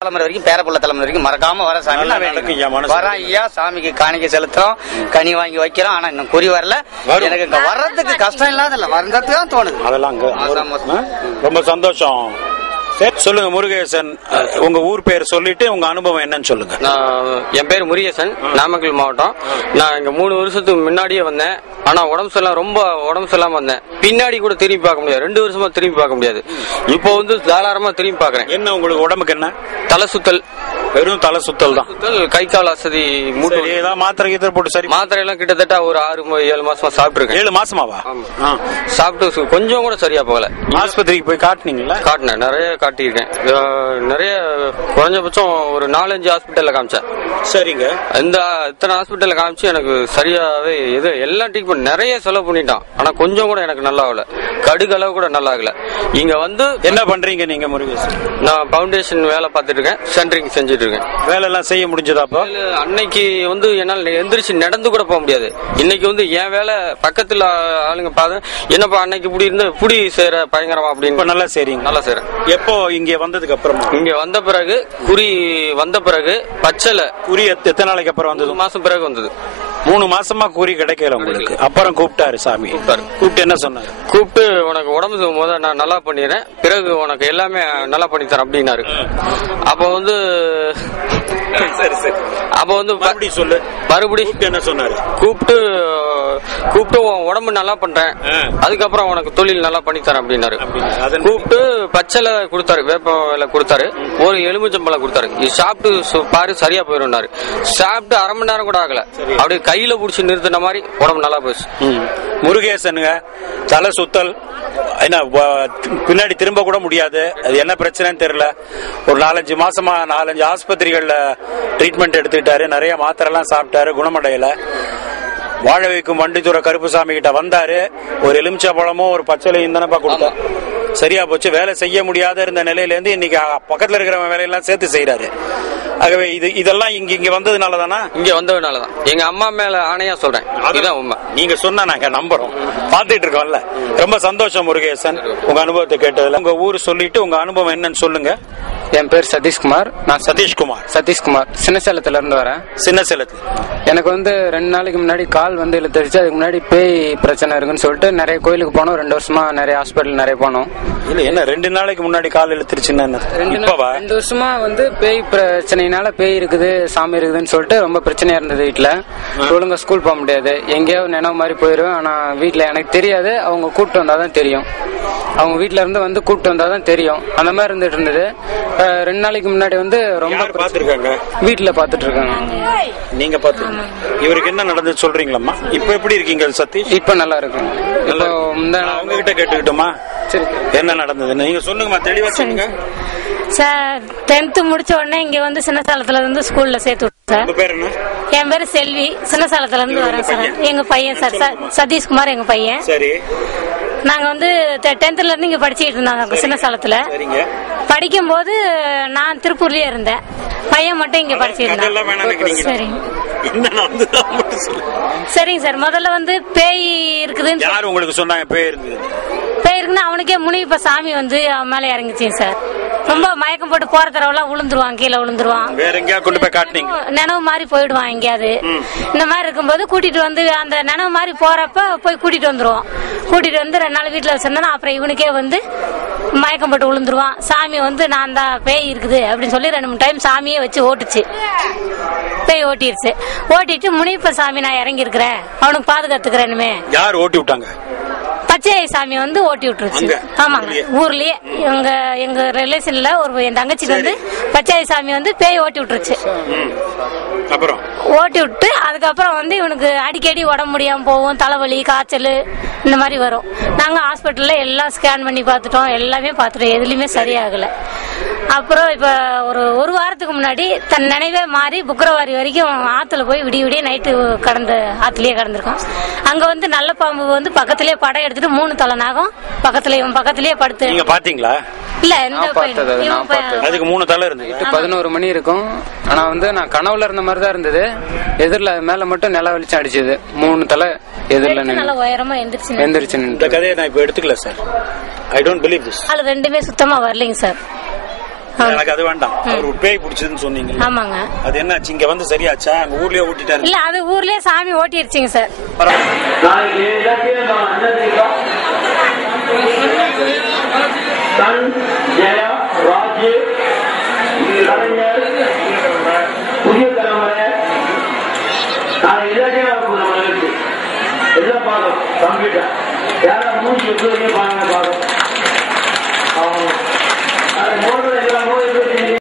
தலைமுறை வரைக்கும் பேரப்புள்ள தலைமுறை வரைக்கும் மறக்காம வர சாமி வர ஐயா சாமிக்கு காணிக்கை செலுத்துறோம், கனி வாங்கி வைக்கிறோம். ஆனா இன்னும் குறி வரல. எனக்கு இங்க வர்றதுக்கு கஷ்டம் இல்லாத இல்ல, வர்றதுக்கு தான் தோணுது. அதெல்லாம் ரொம்ப சந்தோஷம். சொல்லுங்க முருகேசன், உங்க ஊர் பேர் சொல்லிட்டு உங்க அனுபவம் என்னன்னு சொல்லுங்க. என் பேர் முருகேசன், நாமக்கல் மாவட்டம். நான் இங்க 3 வருஷத்துக்கு முன்னாடியே வந்தேன். ஆனா உடம்பு சரியில்லாம ரொம்ப உடம்பு சரியில்லாம வந்தேன். பின்னாடி கூட திரும்பி பார்க்க முடியாது, 2 வருஷமா திரும்பி பார்க்க முடியாது. இப்போ வந்து தாராளமா திரும்பி பாக்குறேன். என்ன உங்களுக்கு உடம்புக்கு என்ன? தலை சுத்தல், வெறும் தலை சுத்தல் தான். கை கால் அசதி, மாத்திரை கீத்திரை போட்டு சரி. மாத்திரை எல்லாம் கிட்டத்தட்ட ஒரு 6-7 மாசமா சாப்பிட்டுருக்கேன். 7 மாசமாவா? சாப்பிட்டு கொஞ்சம் கூட சரியா போகல. ஆஸ்பத்திரிக்கு போய் காட்டினீங்களா? காட்டினேன், நிறைய காட்டியிருக்கேன். நிறைய குறைஞ்சபட்சம் ஒரு 4-5 ஹாஸ்பிட்டல்ல காமிச்சேன். சரிங்க. இத்தனை ஹாஸ்பிட்டல்ல காமிச்சு எனக்கு சரியாவே இது எல்லாம் ட்ரீட்மெண்ட் நிறைய செலவு பண்ணிட்டான். ஆனா கொஞ்சம் கூட எனக்கு நல்லா ஆகல, கடுகளவு கூட நல்லா ஆகல. இங்க வந்து என்ன பண்றீங்க நீங்க முருகேசன்? நான் பவுண்டேஷன் வேலை பார்த்துட்டு இருக்கேன், சென்டரிங் செஞ்சுட்டு இருக்கேன். வேலை எல்லாம் செய்ய முடிஞ்சதா? அன்னைக்கு வந்து என்னால் எந்திரிச்சு நடந்து கூட போக முடியாது. இன்னைக்கு வந்து என் வேலை பக்கத்துல ஆளுங்க பாது, என்னப்பா அன்னைக்கு இப்படி இருந்து இப்படி செய்யற பயங்கரமா அப்படின்னு. நல்லா செய்றீங்க? நல்லா செய்றேன். எப்போ இங்க வந்ததுக்கு அப்புறம்? இங்க வந்த பிறகு, குறி வந்த பிறகு, பச்சளை குறி எத்தனை நாளைக்கு அப்புறம் வந்தது? 3 மாசம் பிறகு வந்தது. 3 மாசமா குறி கிடைக்கல உங்களுக்கு. அப்புறம் கூப்பிட்டாரு சாமி. கூப்பிட்டு என்ன சொன்னாரு? கூப்பிட்டு உனக்கு உடம்பு முதல்ல நான் நல்லா பண்ணிடுறேன், பிறகு உனக்கு எல்லாமே நல்லா பண்ணி தரேன் அப்படின்னாரு. அப்ப வந்து மறுபடியும் சொல்லு. மறுபடியும் என்ன சொன்னாரு? கூப்பிட்டு உன் உடம்பு நல்லா பண்றேன், அதுக்கப்புறம் உனக்கு தொழில் நல்லா பண்ணி தரேன் அப்படின்னாரு. கூப்பிட்டு பச்சளை கொடுத்தாரு, வேப்ப வேலை கொடுத்தாரு, ஒரு எலுமிச்சம்பழம் கொடுத்தாரு. இது சாப்பிட்டு பாரு சரியா போயிருந்தாரு. சாப்பிட்டு 1/2 மணி நேரம் கூட ஆகல, அப்படியே கையில புடிச்சு நிறுத்தின மாதிரி உடம்பு நல்லா போச்சு. முருகேசனுங்க, தலை சுத்தல் என்ன பின்னாடி திரும்ப கூட முடியாது. அது என்ன பிரச்சனைன்னு தெரியல. ஒரு 4-5 மாசமா 4-5 ஆஸ்பத்திரிகள்ல ட்ரீட்மெண்ட் எடுத்துக்கிட்டாரு, நிறைய மாத்திரை எல்லாம் சாப்பிட்டாரு, குணமடையல. வாழ வைக்கும் வண்டித்துறை கருப்புசாமி கிட்ட வந்தாரு, ஒரு எலுமிச்சம்பழமும் ஒரு பச்சளையும் தானப்பா கொடுத்தா. சரியா போச்சு. வேலை செய்ய முடியாத இருந்த நிலையில இருந்து இன்னைக்கு பக்கத்துல இருக்கிற வேலையெல்லாம் சேர்த்து செய்யறாரு. ஆகவே இதெல்லாம் இங்க வந்ததுனாலதானா? இங்க வந்ததுனாலதான். எங்க அம்மா மேல ஆணையா சொல்றேன், இதுதான் உண்மை. நீங்க சொன்னா நாங்க நம்புறோம், பாத்துட்டு இருக்கோம்ல. ரொம்ப சந்தோஷம் முருகேசன், உங்க அனுபவத்தை கேட்டதுல. உங்க ஊர் சொல்லிட்டு உங்க அனுபவம் என்னன்னு சொல்லுங்க. என் பேர் சதீஷ்குமார். நான் சதீஷ்குமார் சின்ன சேலத்துல இருந்து வரேன். சின்ன சேலத்துல எனக்கு வந்து 2 நாளைக்கு முன்னாடி கால் வந்து இழுத்துருச்சு. அதுக்கு முன்னாடி பேய் பிரச்சனை இருக்குன்னு சொல்லிட்டு நிறைய கோயிலுக்கு போனோம். 2 வருஷமா நிறைய ஹாஸ்பிட்டல் நிறைய போனோம். இல்ல என்ன 2 நாளைக்கு முன்னாடி கால் இழுத்துருச்சுன்னு? 2 வருஷமா வந்து பேய் பிரச்சனைனால பேய் இருக்குது சாமி இருக்குதுன்னு சொல்லிட்டு ரொம்ப பிரச்சனையா இருந்தது. வீட்டுல ஒழுங்கா ஸ்கூல் போக முடியாது, எங்கேயாவது நினைவு மாதிரி போயிடும். ஆனா வீட்டுல எனக்கு தெரியாது, அவங்க கூப்பிட்டு வந்தாதான் தெரியும். அவங்க வீட்டுல இருந்து வந்து கூப்பிட்டு வந்தாதான் தெரியும். அந்த மாதிரி இருந்துட்டு இருந்தது. 2 நாளைக்கு முன்னாடி வந்து ரொம்ப பாத்துருக்காங்க, வீட்டுல பாத்துட்டு இருக்காங்க. நீங்க பாத்து இவருக்கு என்ன நடந்தது சொல்றீங்களா? இப்ப எப்படி இருக்கீங்க சதீஷ்? இப்ப நல்லா இருக்கு. இப்போ அவங்க கிட்ட கேட்டுக்கிட்டோமா சரி என்ன நடந்தது நீங்க சொல்லுங்கம்மா, தெளிவா சொல்லுங்க. சார் 10th முடிச்ச உடனே இங்க வந்து சின்ன சேலத்துல இருந்து ஸ்கூல்ல சேர்த்து விட்டேன் சார். என் பேரு செல்வி, சின்ன சேலத்துல இருந்து வரேன் சார். எங்க பையன் சார் சதீஷ்குமார் எங்க பையன். சரி. நாங்க வந்து 10th இருந்து இங்க படிச்சுட்டு இருந்தாங்க சின்ன சேலத்துல. படிக்கும் போது நான் திருப்பூர்லயே இருந்தேன், பையன் மட்டும் இங்க படிச்சிருந்தேன். சரி சரிங்க சார். முதல்ல வந்து பேய் இருக்குதுன்னு யாரு உங்களுக்கு சொன்னாங்க? பேய் இருக்குன்னு அவனுக்கே முனிப்ப சாமி வந்து அவன் மேல இறங்கிச்சிங்க சார். ரொம்ப மயக்கம் போட்டு போற தடவைலாம் விழுந்துருவான், கீழே விழுந்துருவான். வேற எங்கேயா கொண்டு போய் காட்டினீங்க? நினைவு மாதிரி போயிடுவான் எங்கேயாவது. இந்த மாதிரி இருக்கும்போது கூட்டிட்டு வந்து அந்த நினைவு மாதிரி போறப்ப போய் கூட்டிட்டு வந்துருவோம். கூட்டிட்டு வந்து 2 நாள் வீட்டுல வச்சிருந்தா அப்புறம் இவனுக்கே வந்து மயக்கம் போட்டு விழுந்துருவான். சாமி வந்து நான் தான் பேய் இருக்குது அப்படின்னு சொல்லி 2-3 டைம் சாமியே வச்சு ஓட்டுச்சு. பேய் ஓட்டிருச்சு. ஓட்டிட்டு முனிப்ப சாமி நான் இறங்கி இருக்கிறேன், அவனுக்கு பாதுகாத்துக்கிறேன்னுமே. யார் ஓட்டி விட்டாங்க? பச்சை சாமி வந்து ஓட்டி விட்டுருச்சு. ஆமாங்க, ஊர்லயே எங்க ரிலேஷன்ல என் தங்கச்சிக்கு வந்து பச்சை சாமி வந்து பேய் ஓட்டி விட்டுருச்சு. அப்புறம் ஓட்டி விட்டு அதுக்கப்புறம் வந்து இவனுக்கு அடிக்கடி உடம்பு முடியாம போகும், தலைவலி காய்ச்சல் இந்த மாதிரி வரும். நாங்க ஹாஸ்பிட்டல்ல எல்லாம் ஸ்கேன் பண்ணி பார்த்துட்டோம், எல்லாமே பார்த்துட்டோம், எதுலயுமே சரியாகல. அப்புறம் இப்ப ஒரு வாரத்துக்கு முன்னாடி தன் நினைவே மாறி பிப்ரவரி வரைக்கும் ஆத்துல போய் விடிய நைட்டு ஆத்துலயே கடந்திருக்கோம். அங்க வந்து நல்ல பாம்பு வந்து பக்கத்திலேயே படம் எடுத்துட்டு 3 தலை நாகம் பக்கத்திலேயே படுத்து. நீங்க பாத்தீங்களா? இல்ல, அதுக்கு 3 தலை இருந்து 11 மணி இருக்கும். ஆனா வந்து நான் கனவுல இருந்த மாதிரி தான் இருந்தது. எதிரில மேல மட்டும் நில வெளிச்சம் அடிச்சது. 3 தலை எதிரில நல்ல உயரமா எந்திரிச்சு. இந்த கதையை நான் இப்ப எடுத்துக்கல sir. I don't believe this. அது 2மே சுத்தமா வரலைங்க சார். எனக்கு அது வேண்டாம். அவர் பேய் பிடிச்சதுன்னு சொன்னீங்க. ஆமாங்க. அது என்னாச்சு? இங்க வந்து சரியாச்சா? அங்க ஊர்லயே ஓட்டிட்டாரு? இல்ல, அது ஊர்லயே சாமி ஓட்டிருச்சுங்க சார். புதிய தலைமுறை எல்லாம் பார்க்கணும். கம்ப்யூட்டர் யாரா மூச்சு எப்படி பாருங்க பார்க்கணும்.